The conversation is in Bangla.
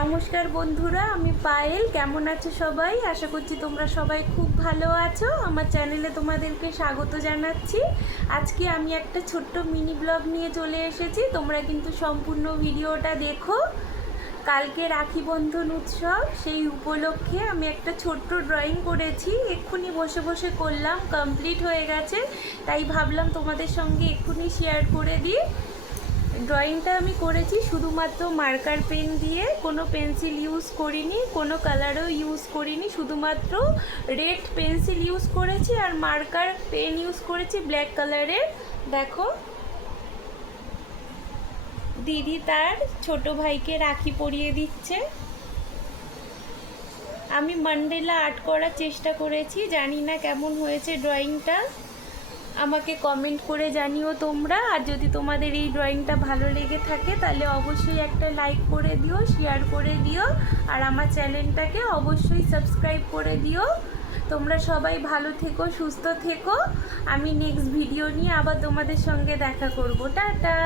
নমস্কার বন্ধুরা, আমি পায়েল। কেমন আছো সবাই? আশা করছি তোমরা সবাই খুব ভালো আছো। আমার চ্যানেলে তোমাদেরকে স্বাগত জানাচ্ছি। আজকে আমি একটা ছোট্ট মিনি ব্লগ নিয়ে চলে এসেছি। তোমরা কিন্তু সম্পূর্ণ ভিডিওটা দেখো। কালকে রাখি বন্ধন উৎসব, সেই উপলক্ষে আমি একটা ছোট্ট ড্রয়িং করেছি। এক্ষুনি বসে বসে করলাম, কমপ্লিট হয়ে গেছে। তাই ভাবলাম তোমাদের সঙ্গে এক্ষুনি শেয়ার করে দিই। ড্রয়িংটা আমি করেছি শুধুমাত্র মার্কার পেন দিয়ে, কোনো পেন্সিল ইউজ করিনি, কোনো কালারও ইউজ করিনি। শুধুমাত্র রেড পেন্সিল ইউজ করেছি আর মার্কার পেন ইউজ করেছি ব্ল্যাক কালারের। দেখো, দিদি তার ছোট ভাইকে রাখি পরিয়ে দিচ্ছে। আমি মান্ডেলা আর্ট করার চেষ্টা করেছি, জানি না কেমন হয়েছে ড্রয়িংটা। আমাকে কমেন্ট করে জানিও তোমরা। আর যদি তোমাদের এই ড্রয়িংটা ভালো লেগে থাকে তাহলে অবশ্যই একটা লাইক করে দিও, শেয়ার করে দিও, আর আমার চ্যানেলটাকে অবশ্যই সাবস্ক্রাইব করে দিও। তোমরা সবাই ভালো থেকো, সুস্থ থেকো। আমি নেক্সট ভিডিও নিয়ে আবার তোমাদের সঙ্গে দেখা করব। টাটা।